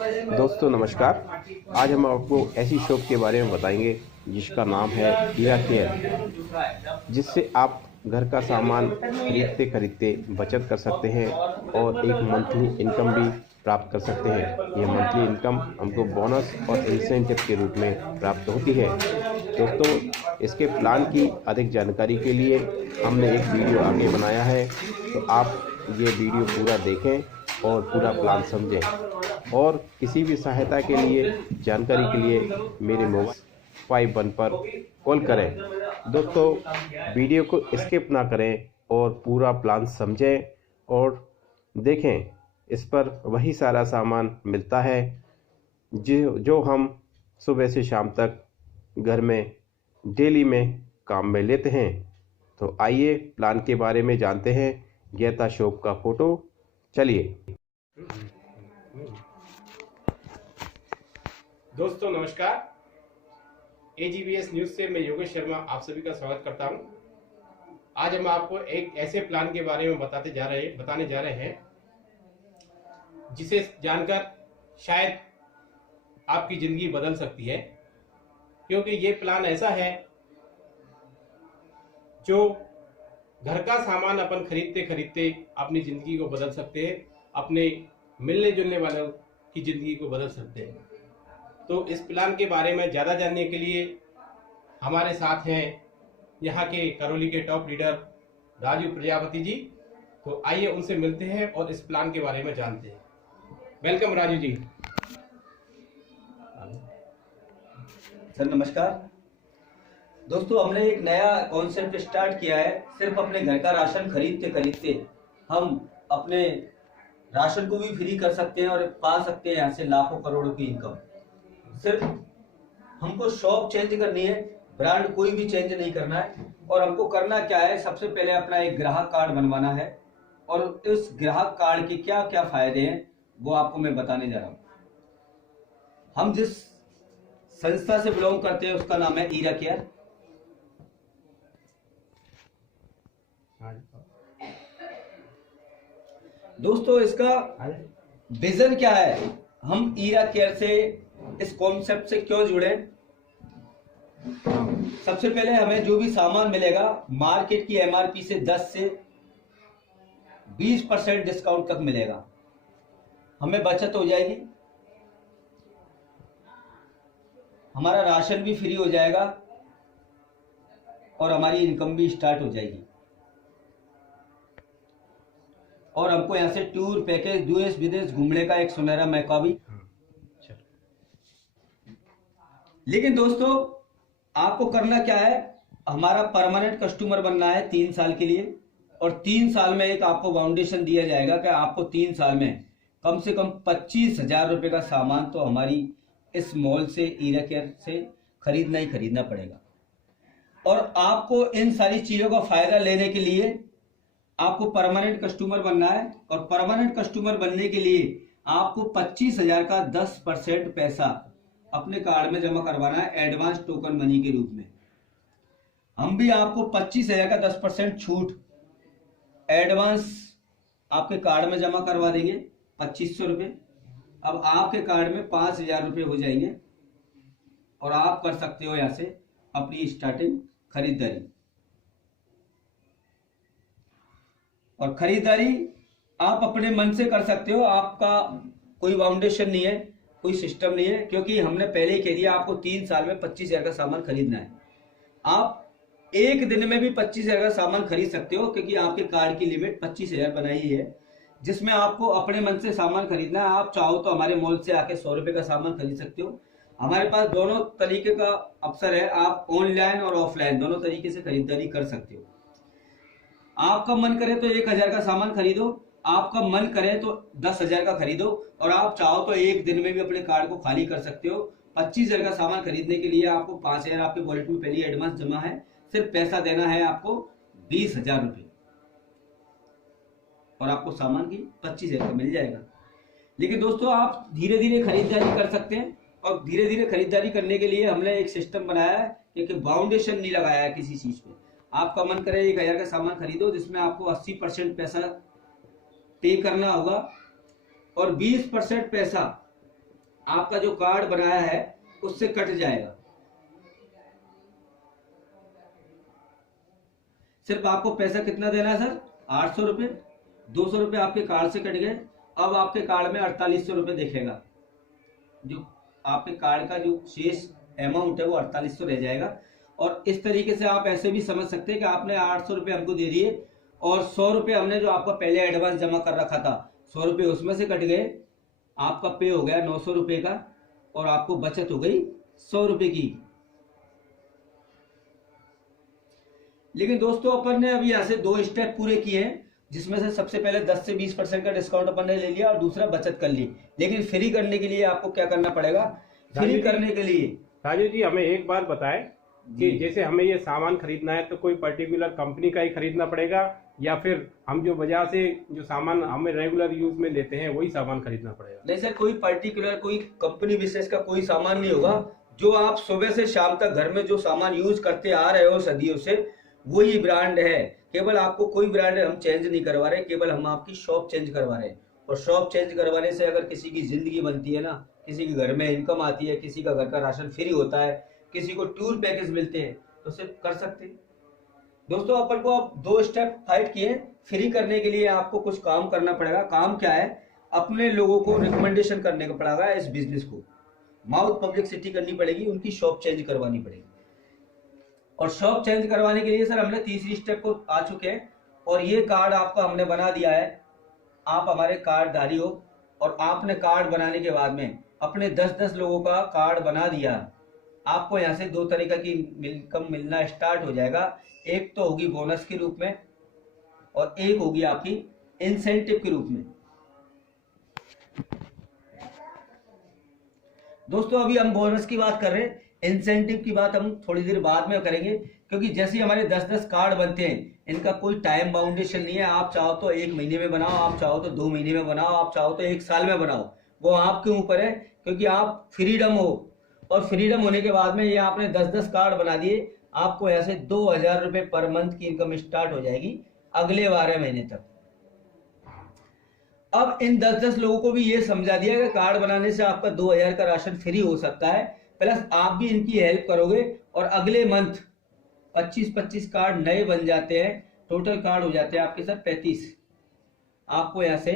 दोस्तों नमस्कार। आज हम आपको ऐसी शॉप के बारे में बताएंगे जिसका नाम है हीरा केयर, जिससे आप घर का सामान खरीदते खरीदते बचत कर सकते हैं और एक मंथली इनकम भी प्राप्त कर सकते हैं। ये मंथली इनकम हमको बोनस और इंसेंटिव के रूप में प्राप्त होती है। दोस्तों, इसके प्लान की अधिक जानकारी के लिए हमने एक वीडियो आगे बनाया है, तो आप ये वीडियो पूरा देखें और पूरा प्लान समझें। और किसी भी सहायता के लिए, जानकारी के लिए मेरे मोबाइल 51 पर कॉल करें। दोस्तों, वीडियो को स्किप ना करें और पूरा प्लान समझें और देखें। इस पर वही सारा सामान मिलता है जो हम सुबह से शाम तक घर में डेली में काम में लेते हैं। तो आइए प्लान के बारे में जानते हैं। गीता शॉप का फोटो, चलिए। दोस्तों नमस्कार। AGBS न्यूज़ से मैं योगेश शर्मा आप सभी का स्वागत करता हूं। आज हम आपको एक ऐसे प्लान के बारे में बताने जा रहे हैं जिसे जानकर शायद आपकी जिंदगी बदल सकती है, क्योंकि ये प्लान ऐसा है जो घर का सामान अपन खरीदते खरीदते अपनी जिंदगी को बदल सकते हैं, अपने मिलने जुलने वालों की जिंदगी को बदल सकते हैं। तो इस प्लान के बारे में ज़्यादा जानने के लिए हमारे साथ हैं यहाँ के करौली के टॉप लीडर राजू प्रजापति जी। तो आइए उनसे मिलते हैं और इस प्लान के बारे में जानते हैं। वेलकम राजू जी। सर नमस्कार। दोस्तों, हमने एक नया कॉन्सेप्ट स्टार्ट किया है। सिर्फ अपने घर का राशन खरीदते खरीदते हम अपने राशन को भी फ्री कर सकते हैं और पा सकते हैं यहाँ से लाखों करोड़ों की इनकम। सिर्फ हमको शॉप चेंज करनी है, ब्रांड कोई भी चेंज नहीं करना है। और हमको करना क्या है, सबसे पहले अपना एक ग्राहक कार्ड बनवाना है और इस ग्राहक कार्ड के क्या क्या फायदे हैं वो आपको मैं बताने जा रहा हूँ। हम जिस संस्था से बिलोंग करते हैं उसका नाम है हीरा केयर। दोस्तों, इसका विजन क्या है, हम हीरा केयर से इस कॉन्सेप्ट से क्यों जुड़े। सबसे पहले हमें जो भी सामान मिलेगा मार्केट की MRP से 10 से 20% डिस्काउंट तक मिलेगा। हमें बचत हो जाएगी, हमारा राशन भी फ्री हो जाएगा और हमारी इनकम भी स्टार्ट हो जाएगी। और हमको यहाँ से टूर पैकेज, देश विदेश घूमने का एक सुनहरा मौका भी। लेकिन दोस्तों, आपको करना क्या है, हमारा परमानेंट कस्टमर बनना है 3 साल के लिए। और 3 साल में एक आपको फाउंडेशन दिया जाएगा कि आपको 3 साल में कम से कम 25,000 रुपए का सामान तो हमारी इस मॉल से, हीरा केयर से खरीदना ही खरीदना पड़ेगा। और आपको इन सारी चीजों का फायदा लेने के लिए आपको परमानेंट कस्टमर बनना है। और परमानेंट कस्टमर बनने के लिए आपको 25,000 का 10% पैसा अपने कार्ड में जमा करवाना है, एडवांस टोकन मनी के रूप में। हम भी आपको 25,000 का 10% छूट एडवांस आपके कार्ड में जमा करवा देंगे, 2500 रुपये। अब आपके कार्ड में 5,000 रुपये हो जाएंगे और आप कर सकते हो यहाँ से अपनी स्टार्टिंग खरीदारी। और खरीदारी आप अपने मन से कर सकते हो, आपका कोई फाउंडेशन नहीं है, कोई सिस्टम नहीं है, क्योंकि हमने पहले ही कह दिया आपको 3 साल में 25,000 का सामान खरीदना है। आप एक दिन में भी 25,000 का सामान खरीद सकते हो, क्योंकि आपके कार्ड की लिमिट 25,000 बनाई है, जिसमें आपको अपने मन से सामान खरीदना है। आप चाहो तो हमारे मॉल से आके 100 रुपए का सामान खरीद सकते हो। हमारे पास दोनों तरीके का अवसर है, आप ऑनलाइन और ऑफलाइन दोनों तरीके से खरीदारी कर सकते हो। आपका मन करे तो 1,000 का सामान खरीदो, आपका मन करे तो 10,000 का खरीदो, और आप चाहो तो एक दिन में भी अपने कार्ड को खाली कर सकते हो। 25,000 का सामान खरीदने के लिए आपको 5,000 आपके वॉलेट में पहले एडवांस जमा है, सिर्फ पैसा देना है आपको 20,000 रुपये और आपको सामान की 25,000 का मिल जाएगा। लेकिन दोस्तों, आप धीरे धीरे खरीदारी कर सकते हैं। और धीरे धीरे खरीदारी करने के लिए हमने एक सिस्टम बनाया है, क्योंकि फाउंडेशन नहीं लगाया है किसी चीज पे। आपका मन करे 1,000 का सामान खरीदो, जिसमें आपको 80% पैसा पे करना होगा और 20% पैसा आपका जो कार्ड बनाया है उससे कट जाएगा। सिर्फ आपको पैसा कितना देना है सर? 800 रुपये। 200 रुपये आपके कार्ड से कट गए। अब आपके कार्ड में 4800 रुपये दिखेगा। जो आपके कार्ड का जो शेष अमाउंट है वो 4800 रह जाएगा। और इस तरीके से आप ऐसे भी समझ सकते हैं कि आपने 800 रुपये हमको दे दिए और 100 रुपये हमने जो आपका पहले एडवांस जमा कर रखा था 100 रुपये उसमें से कट गए। आपका पे हो गया 900 रुपये का और आपको बचत हो गई 100 रुपये की। लेकिन दोस्तों अपन ने अभी यहाँ से 2 स्टेप पूरे किए हैं, जिसमें से सबसे पहले 10 से 20% का डिस्काउंट अपन ने ले लिया और दूसरा बचत कर ली। लेकिन फ्री करने के लिए आपको क्या करना पड़ेगा? फ्री करने के लिए राजू जी हमें एक बात बताएं कि जैसे हमें ये सामान खरीदना है तो कोई पर्टिकुलर कंपनी का ही खरीदना पड़ेगा या फिर हम जो बाजार से जो सामान हमें रेगुलर यूज में लेते हैं वही सामान खरीदना पड़ेगा? नहीं सर, कोई पर्टिकुलर कोई कंपनी विशेष का कोई सामान नहीं होगा। जो आप सुबह से शाम तक घर में जो सामान यूज करते आ रहे हो सदियों से वही ब्रांड है। केवल आपको कोई ब्रांड हम चेंज नहीं करवा रहे, केवल हम आपकी शॉप चेंज करवा रहे हैं। और शॉप चेंज करवाने से अगर किसी की जिंदगी बनती है ना, किसी के घर में इनकम आती है, किसी का घर का राशन फ्री होता है, किसी को टूर पैकेज मिलते हैं, तो सिर्फ कर सकते हैं। दोस्तों अपन को अब 2 स्टेप फाइट किए। फ्री करने के लिए आपको कुछ काम करना पड़ेगा। काम क्या है? अपने लोगों को रिकमेंडेशन करने का पड़ेगा। इस बिजनेस को माउथ पब्लिसिटी करनी पड़ेगी, उनकी शॉप चेंज करवानी पड़ेगी। और शॉप चेंज करवाने के लिए सर हमने तीसरी स्टेप को आ चुके हैं और ये कार्ड आपका हमने बना दिया है। आप हमारे कार्डधारी हो और आपने कार्ड बनाने के बाद में अपने 10-10 लोगों का कार्ड बना दिया। आपको यहाँ से 2 तरीके की इनकम मिलना स्टार्ट हो जाएगा। एक तो होगी बोनस के रूप में और एक होगी आपकी इंसेंटिव के रूप में। दोस्तों अभी हम बोनस की बात कर रहे हैं, इंसेंटिव की बात हम थोड़ी देर बाद में करेंगे, क्योंकि जैसे हमारे 10-10 कार्ड बनते हैं इनका कोई टाइम बाउंडेशन नहीं है। आप चाहो तो 1 महीने में बनाओ, आप चाहो तो 2 महीने में बनाओ, आप चाहो तो 1 साल में बनाओ, वो आपके ऊपर है। क्योंकि आप फ्रीडम हो और फ्रीडम होने के बाद में ये आपने 10-10 कार्ड बना दिए, आपको ऐसे 2000 रुपये पर मंथ की इनकम स्टार्ट हो जाएगी अगले 12 महीने तक। अब इन 10-10 लोगों को भी ये समझा दिया कि कार्ड बनाने से आपका 2000 का राशन फ्री हो सकता है, प्लस आप भी इनकी हेल्प करोगे और अगले मंथ 25-25 कार्ड नए बन जाते हैं। टोटल कार्ड हो जाते हैं आपके साथ 35। आपको यहां से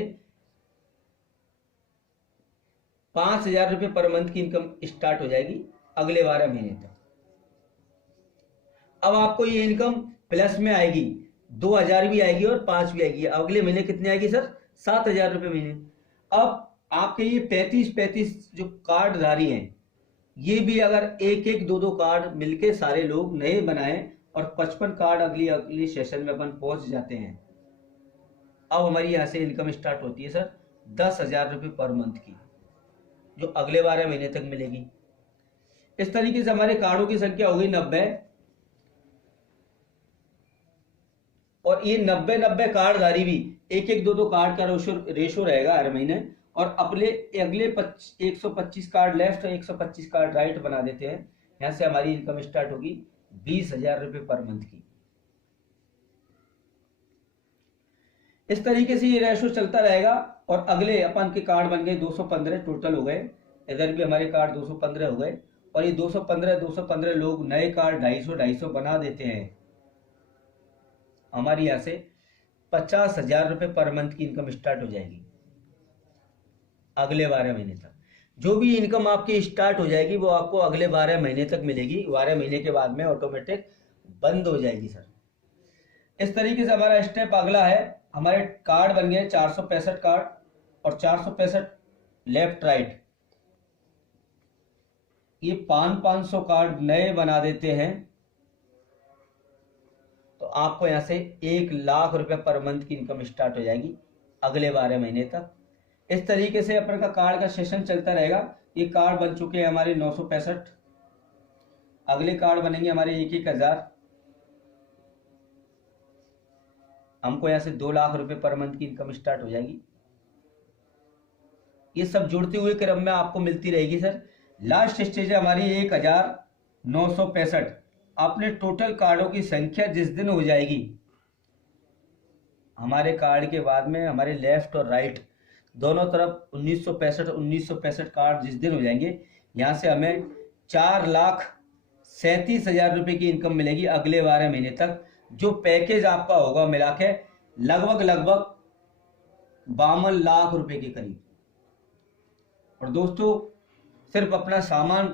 5000 रुपये पर मंथ की इनकम स्टार्ट हो जाएगी अगले 12 महीने तक। अब आपको ये इनकम प्लस में आएगी, 2000 भी आएगी और 5 भी आएगी। अगले महीने कितने आएगी सर? 7000 रुपये महीने। अब आपके ये 35 जो कार्डधारी हैं ये भी अगर 1-1, 2-2 कार्ड मिलके सारे लोग नए बनाएं और 55 कार्ड अगली सेशन में अपन पहुंच जाते हैं। अब हमारी यहां से इनकम स्टार्ट होती है सर 10,000 रुपये पर मंथ की, जो अगले 12 महीने तक मिलेगी। इस तरीके से हमारे कार्डों की संख्या हो गई 90 और ये 90 कार्डधारी भी 1-1, 2-2 कार्ड का रेशो रहेगा हर महीने और अगले 125 कार्ड लेफ्ट और 125 कार्ड राइट बना देते हैं। यहां से हमारी इनकम स्टार्ट होगी 20,000 रुपये पर मंथ की। इस तरीके से ये रेशो चलता रहेगा और अगले अपन के कार्ड बन गए 215 टोटल हो गए। इधर भी हमारे कार्ड 215 हो गए और ये 215 लोग नए कार्ड 250 बना देते हैं। हमारी यहां से 50,000 रुपये पर मंथ की इनकम स्टार्ट हो जाएगी अगले 12 महीने तक। जो भी इनकम आपकी स्टार्ट हो जाएगी वो आपको अगले 12 महीने तक मिलेगी। 12 महीने के बाद में ऑटोमेटिक बंद हो जाएगी सर। इस तरीके से हमारा स्टेप अगला है, हमारे कार्ड बन गए 465 कार्ड और 465 लेफ्ट राइट, ये 500 कार्ड नए बना देते हैं तो आपको यहां से 1 लाख रुपए पर मंथ की इनकम स्टार्ट हो जाएगी अगले 12 महीने तक। इस तरीके से अपन का कार्ड का सेशन चलता रहेगा। ये कार्ड बन चुके हैं हमारे 965, अगले कार्ड बनेंगे हमारे 1-1000। हमको यहां से 2 लाख रुपए पर मंथ की इनकम स्टार्ट हो जाएगी। ये सब जुड़ते हुए क्रम में आपको मिलती रहेगी सर। लास्ट स्टेज है हमारी 1965। अपने टोटल कार्डों की संख्या जिस दिन हो जाएगी, हमारे कार्ड के बाद में हमारे लेफ्ट और राइट दोनों तरफ 1965 कार्ड जिस दिन हो जाएंगे, यहाँ से हमें 4,37,000 रुपए की इनकम मिलेगी अगले 12 महीने तक। जो पैकेज आपका होगा मिला के लगभग 52 लाख रुपए के करीब। और दोस्तों सिर्फ अपना सामान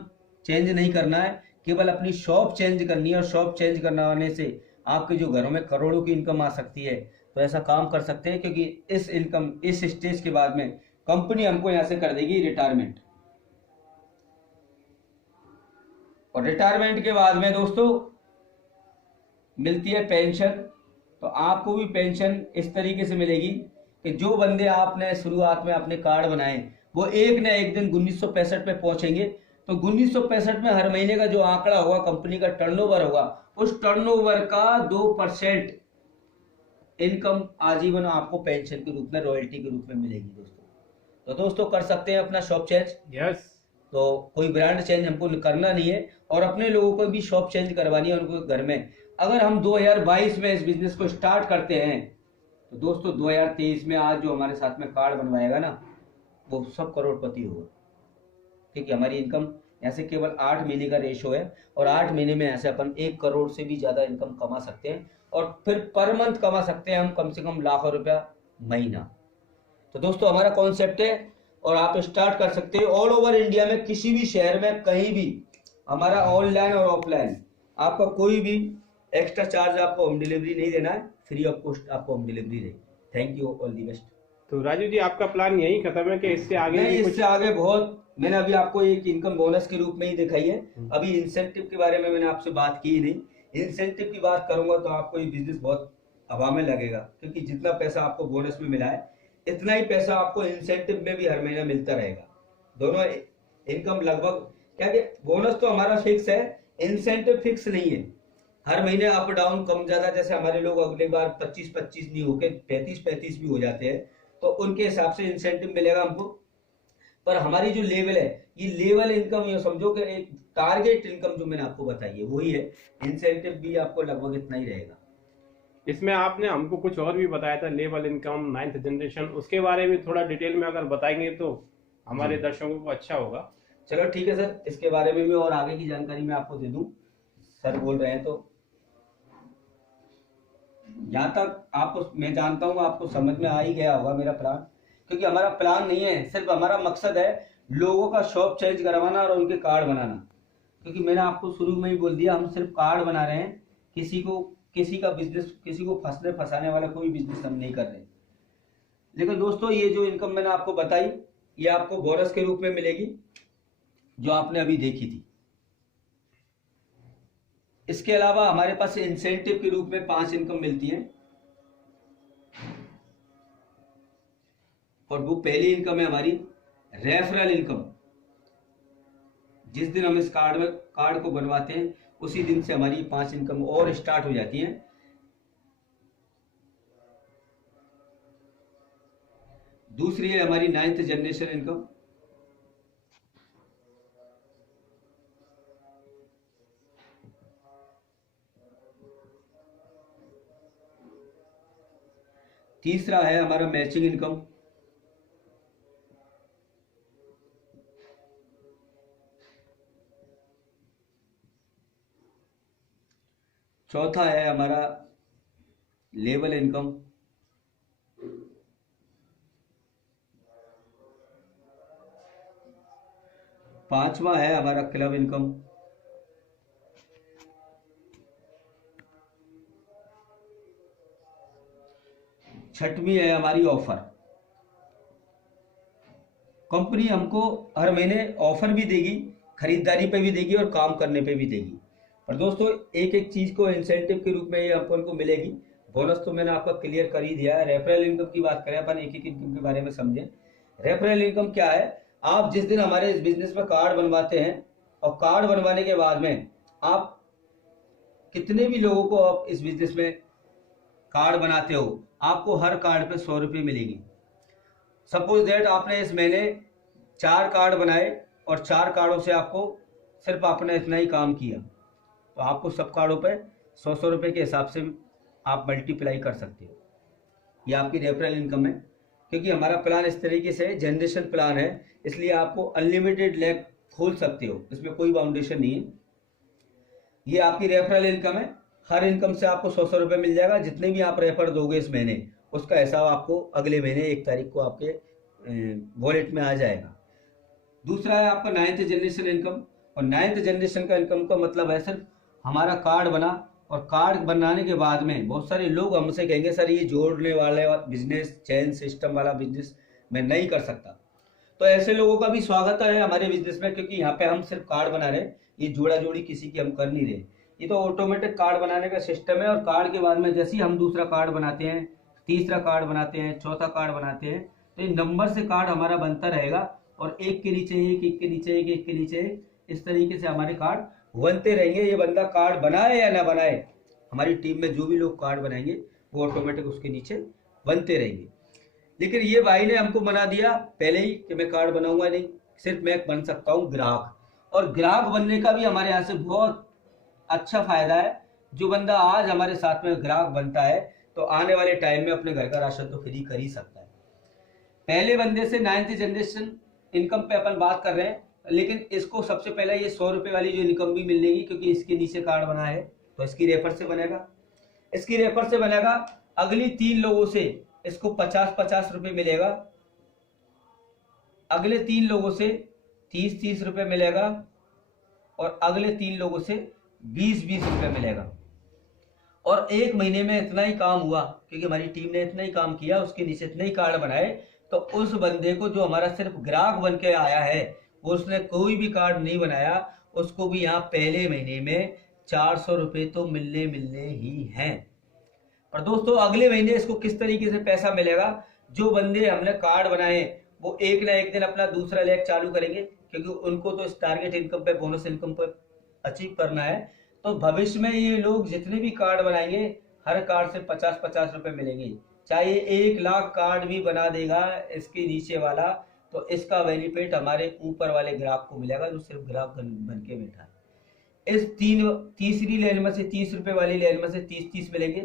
चेंज नहीं करना है, केवल अपनी शॉप चेंज करनी है, और शॉप चेंज करने से आपके जो घरों में करोड़ों की इनकम आ सकती है। तो ऐसा काम कर सकते हैं, क्योंकि इस स्टेज के बाद में कंपनी हमको यहां से कर देगी रिटायरमेंट। और रिटायरमेंट के बाद में दोस्तों मिलती है पेंशन। तो आपको भी पेंशन इस तरीके से मिलेगी कि जो बंदे आपने शुरुआत में अपने कार्ड बनाए वो एक न एक दिन 1965 पे पहुंचेंगे। तो 1965 में हर महीने का जो आंकड़ा होगा, कंपनी का टर्नओवर होगा, उस टर्नओवर का 2% इनकम आजीवन आपको पेंशन के रूप में, रॉयल्टी के रूप में मिलेगी दोस्तों। तो दोस्तों कर सकते हैं अपना शॉप चेंज। यस। तो कोई ब्रांड चेंज हमको करना नहीं है, और अपने लोगों को भी शॉप चेंज करवानी है उनको घर में। अगर हम 2022 में इस बिजनेस को स्टार्ट करते हैं तो दोस्तों 2023 में आज जो हमारे साथ में कार्ड बनवाएगा ना, वो सब करोड़पति होगा। ठीक है, हमारी इनकम यहाँ से केवल 8 महीने का रेशो है, और 8 महीने में ऐसे अपन 1 करोड़ से भी ज्यादा इनकम कमा सकते हैं, और फिर पर मंथ कमा सकते हैं हम कम से कम लाखों रुपया महीना। तो दोस्तों हमारा कॉन्सेप्ट है, और आप स्टार्ट कर सकते हैं ऑल ओवर इंडिया में, किसी भी शहर में कहीं भी। हमारा ऑनलाइन और ऑफलाइन, आपका कोई भी एक्स्ट्रा चार्ज आपको होम डिलीवरी नहीं देना है, फ्री ऑफ कॉस्ट आपको होम डिलीवरी रहेगी। Thank you, all the best. तो राजू जी आपका प्लान यही खत्म है कि इससे आगे नहीं, भी कुछ? इससे आगे बहुत, मैंने अभी आपको एक इनकम बोनस के रूप में ही दिखाई है। अभी इंसेंटिव के बारे में मैंने आपसे बात की ही नहीं। इंसेंटिव की बात करूंगा तो आपको ये बिजनेस बहुत हवा में लगेगा, क्योंकि जितना पैसा आपको बोनस में मिला है इतना ही पैसा आपको इंसेंटिव में भी हर महीना मिलता रहेगा। दोनों इनकम लगभग, क्या कि बोनस तो हमारा फिक्स है, इंसेंटिव फिक्स नहीं है। हर महीने अप डाउन कम ज्यादा, जैसे हमारे लोग अगले बार 25-25 नहीं होके 35-35 भी हो जाते हैं, तो उनके हिसाब से इंसेंटिव मिलेगा हमको। पर हमारी जो लेवल है, ये लेवल इनकम, ये समझो कि एक टारगेट इनकम जो मैंने आपको बताई है वही है। इंसेंटिव भी आपको लगभग इतना ही रहेगा। इसमें आपने हमको कुछ और भी बताया था, लेवल इनकम, 9th जनरेशन, उसके बारे में थोड़ा डिटेल में अगर बताएंगे तो हमारे दर्शकों को अच्छा होगा। चलो ठीक है सर, इसके बारे में भी और आगे की जानकारी मैं आपको दे दूं। सर बोल रहे हैं तो जहां तक आपको, मैं जानता हूँ आपको समझ में आ ही गया होगा मेरा प्लान। क्योंकि हमारा प्लान नहीं है, सिर्फ हमारा मकसद है लोगों का शॉप चेंज करवाना और उनके कार्ड बनाना। क्योंकि मैंने आपको शुरू में ही बोल दिया, हम सिर्फ कार्ड बना रहे हैं, किसी का बिजनेस, किसी को फंसने फंसाने वाला कोई बिजनेस हम नहीं कर रहे। लेकिन दोस्तों ये जो इनकम मैंने आपको बताई, ये आपको बोनस के रूप में मिलेगी, जो आपने अभी देखी थी। इसके अलावा हमारे पास इंसेंटिव के रूप में 5 इनकम मिलती है, और वो पहली इनकम है हमारी रेफरल इनकम। जिस दिन हम इस कार्ड को बनवाते हैं उसी दिन से हमारी 5 इनकम और स्टार्ट हो जाती हैं। दूसरी है हमारी 9th जनरेशन इनकम। तीसरा है हमारा मैचिंग इनकम। चौथा है हमारा लेवल इनकम। पांचवा है हमारा क्लब इनकम। छठवीं है हमारी ऑफर। कंपनी हमको हर महीने ऑफर भी देगी, खरीदारी पे भी देगी और काम करने पे भी देगी। पर दोस्तों एक एक चीज को इंसेंटिव के रूप में ये अपन को मिलेगी। बोनस तो मैंने आपका क्लियर कर ही दिया है। रेफरल इनकम की बात करें अपन, एक एक इनकम के बारे में समझें। रेफरल इनकम क्या है? आप जिस दिन हमारे इस बिजनेस में कार्ड बनवाते हैं, और कार्ड बनवाने के बाद में आप कितने भी लोगों को आप इस बिजनेस में कार्ड बनाते हो, आपको हर कार्ड पे 100 रुपये मिलेगी। सपोज दैट आपने इस महीने 4 कार्ड बनाए और 4 कार्डों से आपको सिर्फ आपने इतना ही काम किया, तो आपको सब कार्डों पे 100 रुपये के हिसाब से आप मल्टीप्लाई कर सकते हो। ये आपकी रेफरल इनकम है। क्योंकि हमारा प्लान इस तरीके से जनरेशन प्लान है, इसलिए आपको अनलिमिटेड लेग खोल सकते हो, इसमें कोई बाउंडेशन नहीं है। ये आपकी रेफरल इनकम है, हर इनकम से आपको 100 रुपये मिल जाएगा। जितने भी आप रेफर दोगे इस महीने, उसका हिसाब आपको अगले महीने 1 तारीख को आपके वॉलेट में आ जाएगा। दूसरा है आपका 9th जनरेशन इनकम, और 9th जनरेशन का इनकम का मतलब है सिर्फ हमारा कार्ड बना, और कार्ड बनाने के बाद में बहुत सारे लोग हमसे कहेंगे सर ये जोड़ने वाले बिजनेस, चेन सिस्टम वाला बिजनेस मैं नहीं कर सकता। तो ऐसे लोगों का भी स्वागत है हमारे बिजनेस में, क्योंकि यहाँ पे हम सिर्फ कार्ड बना रहे हैं, ये जोड़ा जोड़ी किसी की हम कर नहीं रहे। ये तो ऑटोमेटिक कार्ड बनाने का सिस्टम है, और कार्ड के बाद में जैसे ही हम दूसरा कार्ड बनाते हैं, तीसरा कार्ड बनाते हैं, चौथा कार्ड बनाते हैं, तो ये नंबर से कार्ड हमारा बनता रहेगा, और एक के नीचे एक, एक के नीचे एक, एक के नीचे एक, इस तरीके से हमारे कार्ड बनते रहेंगे। ये बंदा कार्ड बनाए या ना बनाए, हमारी टीम में जो भी लोग कार्ड बनाएंगे वो ऑटोमेटिक उसके नीचे बनते रहेंगे। लेकिन ये भाई ने हमको मना दिया पहले ही कि मैं कार्ड बनाऊंगा नहीं, सिर्फ मैं बन सकता हूँ ग्राहक। और ग्राहक बनने का भी हमारे यहाँ से बहुत अच्छा फायदा है। जो बंदा आज हमारे साथ में ग्राहक बनता है तो आने वाले टाइम में अपने घर का राशन तो फ्री कर ही सकता है। पहले बंदे से 9th जनरेशन इनकम पे अपन बात कर रहे हैं, लेकिन इसको सबसे पहले ये 100 रुपए वाली जो इनकम भी मिलेगी, क्योंकि इसके नीचे कार्ड बना है तो इसकी रेफर से बनेगा, इसकी रेफर से बनेगा। अगली 3 लोगों से इसको 50-50 रुपए मिलेगा, अगले 3 लोगों से 30-30 रुपए मिलेगा, और अगले 3 लोगों से 20-20 रुपए मिलेगा। और 1 महीने में इतना ही काम हुआ, क्योंकि हमारी टीम ने इतना ही काम किया, उसके नीचे इतने ही कार्ड बनाए, तो उस बंदे को जो हमारा सिर्फ ग्राहक बन के आया है, वो उसने कोई भी कार्ड नहीं बनाया, उसको भी यहाँ पहले महीने में 400 रुपए तो मिलने ही हैं। और दोस्तों अगले महीने इसको किस तरीके से पैसा मिलेगा, जो बंदे हमने कार्ड बनाए वो एक ना एक दिन अपना दूसरा लेग चालू करेंगे, क्योंकि उनको तो इस टारगेट इनकम पे, बोनस इनकम पे अचीव करना है। तो भविष्य में ये लोग जितने भी कार्ड बनाएंगे, हर कार्ड से 50-50 रुपए मिलेंगे। चाहे 1 लाख कार्ड भी बना देगा इसके नीचे वाला, तो इसका बेनिफिट हमारे ऊपर वाले ग्राहक को मिलेगा, जो सिर्फ ग्राहक बन के बैठा है। इस तीसरी लाइन में से, 30 रुपए वाली लाइन में से 30-30 मिलेंगे।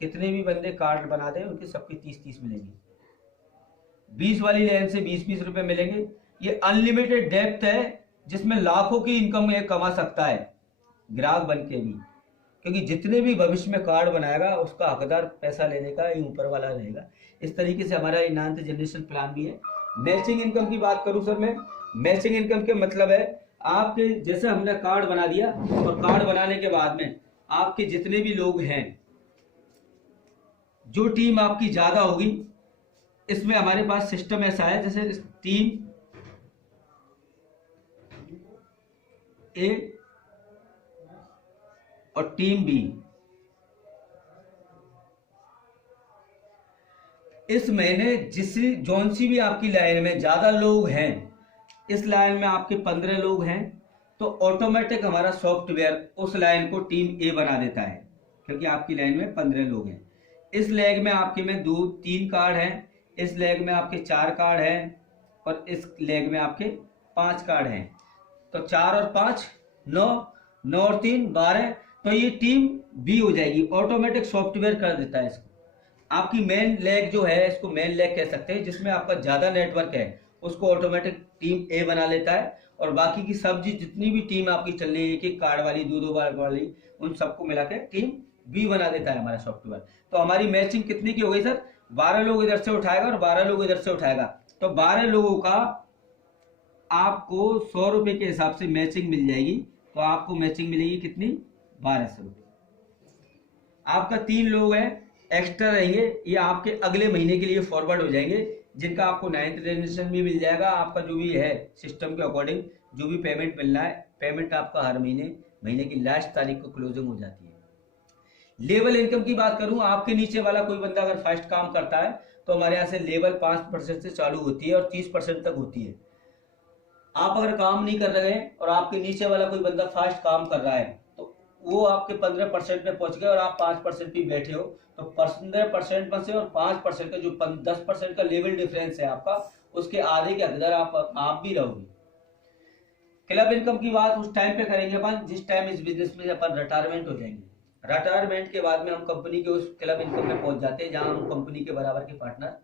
कितने भी बंदे कार्ड बना दे उनके सबके 30-30 मिलेंगे। 20 वाली लाइन से 20-20 रुपए मिलेंगे। ये अनलिमिटेड डेप्थ है, जिसमें लाखों की इनकम ये कमा सकता है ग्राहक बन के भी, क्योंकि जितने भी भविष्य में कार्ड बनाएगा उसका हकदार पैसा लेने का ये ऊपर वाला रहेगा। इस तरीके से हमारा 9th जनरेशन प्लान भी है। मैचिंग इनकम की बात करूं सर मैं, मैचिंग इनकम के मतलब है आपके, जैसे हमने कार्ड बना दिया, और कार्ड बनाने के बाद में आपके जितने भी लोग हैं, जो टीम आपकी ज्यादा होगी, इसमें हमारे पास सिस्टम ऐसा है, जैसे टीम ए और टीम बी, इस महीने जौन सी भी आपकी लाइन में ज्यादा लोग हैं, इस लाइन में आपके 15 लोग हैं, तो ऑटोमेटिक हमारा सॉफ्टवेयर उस लाइन को टीम ए बना देता है, क्योंकि आपकी लाइन में 15 लोग हैं। इस लेग में आपके में 2-3 कार्ड हैं, इस लेग में आपके 4 कार्ड हैं, और इस लेग में आपके 5 कार्ड हैं। तो 4 और 5 9, 9 और 3 12, तो ये टीम बी हो जाएगी। ऑटोमेटिक सॉफ्टवेयर कर देता है इसको। आपकी मेन लेग जो है, इसको मेन लेग कह सकते हैं, जिसमें आपका ज्यादा नेटवर्क है, उसको ऑटोमेटिक टीम ए बना लेता है, और बाकी की सब जितनी भी टीम आपकी चल रही है, एक कार्ड वाली, 2-2 वाली, उन सबको मिला के टीम बी बना देता है हमारा सॉफ्टवेयर। तो हमारी मैचिंग कितनी की हो गई सर? 12 लोग इधर से उठाएगा और 12 लोग इधर से उठाएगा, तो 12 लोगों का आपको 100 रुपए के हिसाब से मैचिंग मिल जाएगी। तो आपको मैचिंग मिलेगी कितनी? 1200 रुपए। आपका 3 लोग हैं एक्स्ट्रा रहेंगे, ये आपके अगले महीने के लिए फॉरवर्ड हो जाएंगे, जिनका आपको 9th जनरेशन भी मिल जाएगा। आपका जो भी है सिस्टम के अकॉर्डिंग जो भी पेमेंट मिलना है, पेमेंट आपका हर महीने की लास्ट तारीख को क्लोजिंग हो जाती है। लेवल इनकम की बात करूं, आपके नीचे वाला कोई बंदा अगर फास्ट काम करता है तो हमारे यहाँ से लेवल 5% से चालू होती है और 30% तक होती है। आप अगर काम नहीं कर रहे हैं और आपके नीचे वाला कोई बंदा फास्ट काम कर रहा है, तो वो आपके 15% पे पहुंच गए और आप 5% पे बैठे हो, तो 15% में से और 5% का जो 10% का लेवल डिफरेंस है आपका, उसके आधे के हकदार आप भी रहोगे। क्लब इनकम की बात उस टाइम पे करेंगे अपन जिस टाइम इस बिजनेस में अपन रिटायरमेंट हो जाएंगे। रिटायरमेंट के बाद में हम कंपनी के उस क्लब इनकम में पहुंच जाते हैं जहां हम कंपनी के बराबर के पार्टनर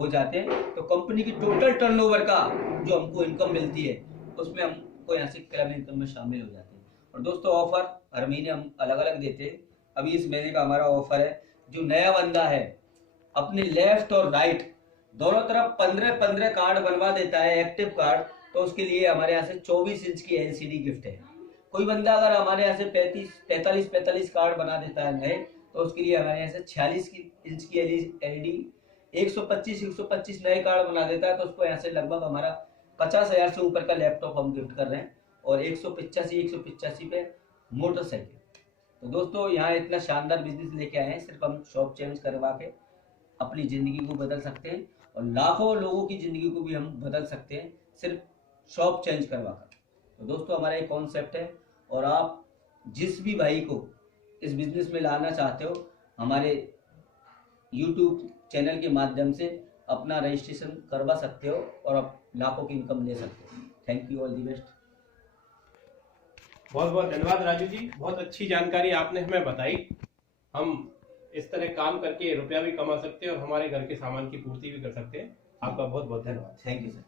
हो जाते हैं तो कंपनी की टोटल टर्नओवर का जो हमको इनकम मिलती है उसमें हमको यहाँ से क्लब इनकम में शामिल हो जाते हैं। और दोस्तों ऑफर हर महीने हम अलग अलग देते हैं। अभी इस महीने का हमारा ऑफर है, जो नया बंदा है अपने लेफ्ट और राइट दोनों तरफ 15-15 कार्ड बनवा देता है एक्टिव कार्ड, तो उसके लिए हमारे यहाँ से 24 इंच की एलसीडी गिफ्ट है। कोई बंदा अगर हमारे यहाँ से 45 कार्ड बना देता है नए, तो उसके लिए हमारे यहाँ से 46 इंच की एलईडी 125 नए कार्ड बना देता है, तो उसको यहाँ से लगभग हमारा 50,000 से ऊपर का लैपटॉप हम गिफ्ट कर रहे हैं और 185 पे मोटरसाइकिल। तो दोस्तों यहाँ इतना शानदार बिजनेस लेके आए हैं, सिर्फ हम शॉप चेंज करवा के अपनी जिंदगी को बदल सकते हैं और लाखों लोगों की जिंदगी को भी हम बदल सकते हैं सिर्फ शॉप चेंज करवा कर। तो दोस्तों हमारा एक कॉन्सेप्ट है और आप जिस भी भाई को इस बिजनेस में लाना चाहते हो हमारे YouTube चैनल के माध्यम से अपना रजिस्ट्रेशन करवा सकते हो और आप लाखों की इनकम ले सकते हो। Thank you, all the best. बहुत बहुत धन्यवाद राजू जी, बहुत अच्छी जानकारी आपने हमें बताई। हम इस तरह काम करके रुपया भी कमा सकते हैं और हमारे घर के सामान की पूर्ति भी कर सकते हैं। आपका बहुत बहुत धन्यवाद। Thank you sir.